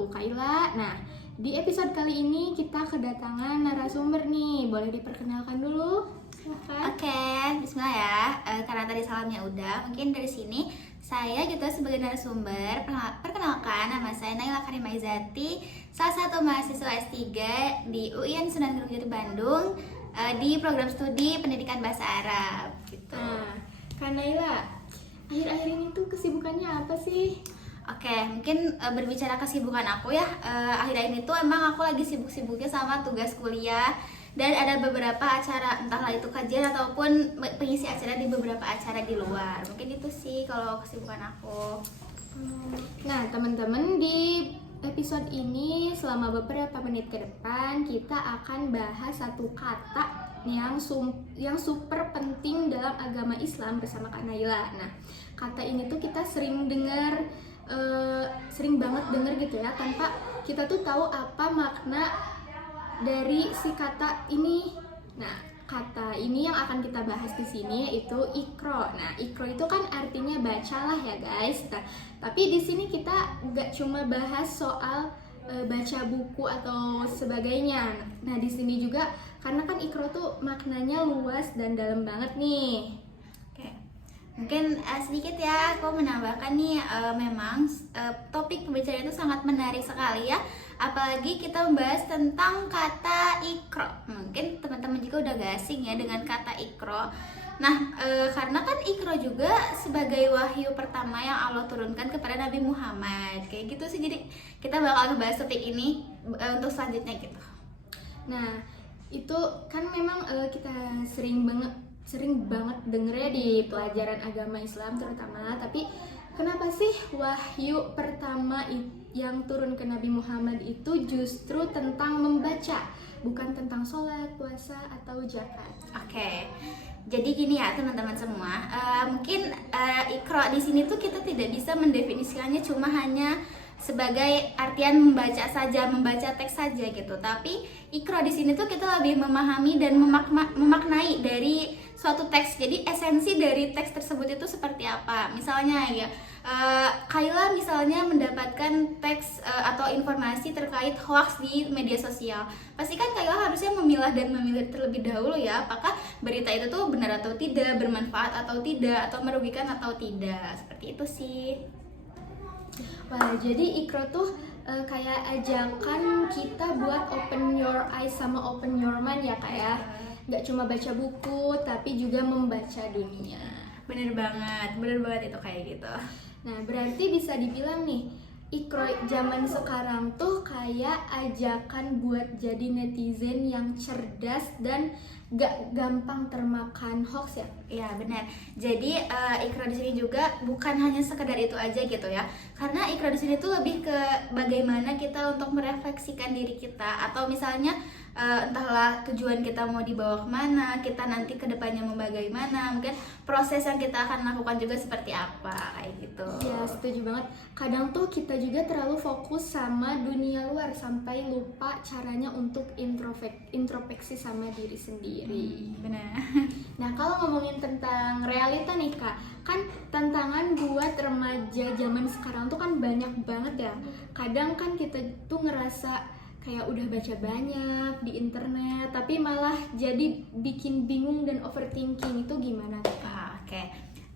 aku Kaila. Nah, di episode kali ini kita kedatangan narasumber nih. Boleh diperkenalkan dulu? Silahkan. Oke, bismillah ya. Karena tadi salamnya udah, mungkin dari sini saya gitu sebagai narasumber. Perkenalkan, nama saya Naila Karima Izati, salah satu mahasiswa S3 di UIN Sunan Gunung Jati Bandung, di program studi pendidikan bahasa Arab gitu. Nah, Kak Naila, akhir-akhir ini tuh kesibukannya apa sih? Oke, mungkin berbicara kesibukan aku ya, akhir-akhir ini tuh emang aku lagi sibuk-sibuknya sama tugas kuliah dan ada beberapa acara, entahlah itu kajian ataupun pengisi acara di beberapa acara di luar. Mungkin itu sih kalau kesibukan aku. Nah, teman-teman, di episode ini selama beberapa menit ke depan kita akan bahas satu kata yang super penting dalam agama Islam bersama Kak Naila. Nah, kata ini tuh kita sering dengar, sering banget dengar gitu ya, tanpa kita tuh tahu apa makna dari si kata ini. Nah, kata ini yang akan kita bahas di sini yaitu ikro. Nah, ikro itu kan artinya bacalah ya guys. Nah, tapi di sini kita nggak cuma bahas soal baca buku atau sebagainya. Nah, di sini juga karena kan ikro tuh maknanya luas dan dalam banget nih. Mungkin sedikit ya aku menambahkan nih, memang topik pembicaraan itu sangat menarik sekali ya, apalagi kita membahas tentang kata ikro. Mungkin teman-teman juga udah gak asing ya dengan kata ikro. Nah, karena kan ikro juga sebagai wahyu pertama yang Allah turunkan kepada Nabi Muhammad, kayak gitu sih. Jadi kita bakal ngebahas topik ini untuk selanjutnya gitu. Nah, itu kan memang kita sering banget dengernya di pelajaran agama Islam terutama. Tapi kenapa sih wahyu pertama yang turun ke Nabi Muhammad itu justru tentang membaca, bukan tentang sholat, puasa, atau zakat? Oke. Jadi gini ya teman-teman semua, mungkin ikro di sini tuh kita tidak bisa mendefinisikannya cuma hanya sebagai artian membaca saja, membaca teks saja gitu. Tapi ikro di sini tuh kita lebih memahami dan memaknai dari suatu teks. Jadi esensi dari teks tersebut itu seperti apa? Misalnya ya, Kaila misalnya mendapatkan teks atau informasi terkait hoax di media sosial. Pasti kan Kaila harusnya memilah dan memilih terlebih dahulu ya, apakah berita itu tuh benar atau tidak, bermanfaat atau tidak, atau merugikan atau tidak. Seperti itu sih. Wah, jadi ikro tuh kayak ajakan kita buat open your eyes sama open your mind ya Kak ya. Nggak cuma baca buku, tapi juga membaca dunia. Bener banget itu kayak gitu. Nah, berarti bisa dibilang nih, ikro zaman sekarang tuh kayak ajakan buat jadi netizen yang cerdas dan gak gampang termakan hoax ya? Iya benar. Jadi ikro di sini juga bukan hanya sekedar itu aja gitu ya. Karena ikro di sini tuh lebih ke bagaimana kita untuk merefleksikan diri kita, atau misalnya entahlah tujuan kita mau dibawa kemana, kita nanti kedepannya mau bagaimana, mungkin proses yang kita akan lakukan juga seperti apa, kayak gitu. Ya, setuju banget. Kadang tuh kita juga terlalu fokus sama dunia luar sampai lupa caranya untuk introspeksi sama diri sendiri. Benar. Nah, kalau ngomongin tentang realita nih Kak, kan tantangan buat remaja zaman sekarang tuh kan banyak banget ya. Kadang kan kita tuh ngerasa kayak udah baca banyak di internet, tapi malah jadi bikin bingung dan overthinking. Itu gimana Kak? Oke.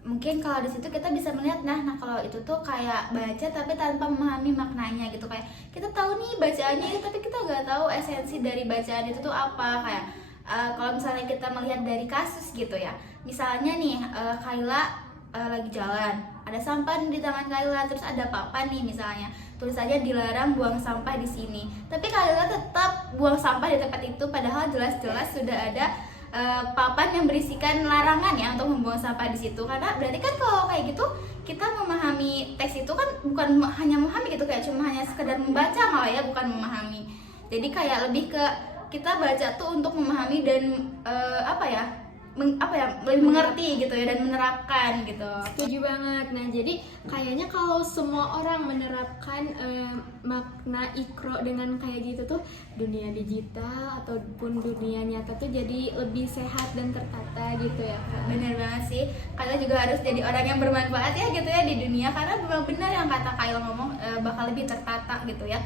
Mungkin kalau di situ kita bisa melihat, nah kalau itu tuh kayak baca tapi tanpa memahami maknanya gitu. Kayak kita tahu nih bacaannya ini, tapi kita nggak tahu esensi dari bacaan itu tuh apa. Kayak kalau misalnya kita melihat dari kasus gitu ya, misalnya nih Kaila lagi jalan, ada sampah di tangan Kaila, terus ada papan nih misalnya, tulis saja dilarang buang sampah di sini. Tapi Kaila tetap buang sampah di tempat itu, padahal jelas-jelas sudah ada papan yang berisikan larangan ya untuk membuang sampah di situ. Karena berarti kan kalau kayak gitu kita memahami teks itu kan bukan hanya memahami gitu, kayak cuma hanya sekedar membaca malah ya, bukan memahami. Jadi kayak lebih ke kita baca tuh untuk memahami dan lebih mengerti gitu ya dan menerapkan gitu. Setuju banget. Nah, jadi kayaknya kalau semua orang menerapkan makna ikro dengan kayak gitu tuh, dunia digital ataupun dunia nyata tuh jadi lebih sehat dan tertata gitu ya, Kak. Bener banget sih, kalian juga harus jadi orang yang bermanfaat ya gitu ya di dunia, karena memang benar yang kata Kyle ngomong, bakal lebih tertata gitu ya.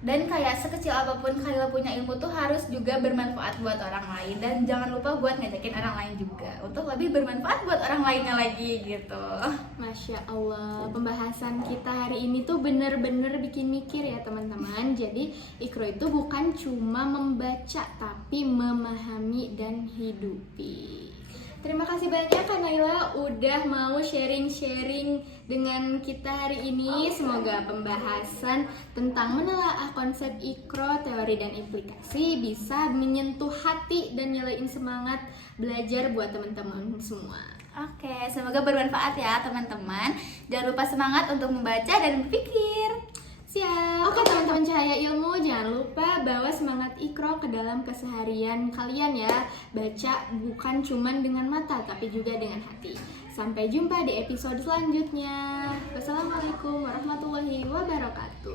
Dan kayak sekecil apapun Kyle punya ilmu tuh harus juga bermanfaat buat orang lain, dan jangan lupa buat ngajakin orang lain juga untuk lebih bermanfaat buat orang lainnya lagi gitu. Masya Allah, pembahasan kita hari ini tuh bener-bener bikin mikir ya teman-teman. Jadi ikro itu bukan cuma membaca, tapi memahami dan hidupi. Terima kasih banyak Kak Naila udah mau sharing-sharing dengan kita hari ini. Semoga pembahasan tentang menelaah konsep ikro, teori dan implikasi bisa menyentuh hati dan nyalain semangat belajar buat teman-teman semua. Oke, semoga bermanfaat ya teman-teman. Jangan lupa semangat untuk membaca dan berpikir. Siap. Oke teman-teman Cahaya Ilmu, jangan lupa bawa semangat ikro ke dalam keseharian kalian ya. Baca bukan cuman dengan mata tapi juga dengan hati. Sampai jumpa di episode selanjutnya. Wassalamualaikum warahmatullahi wabarakatuh.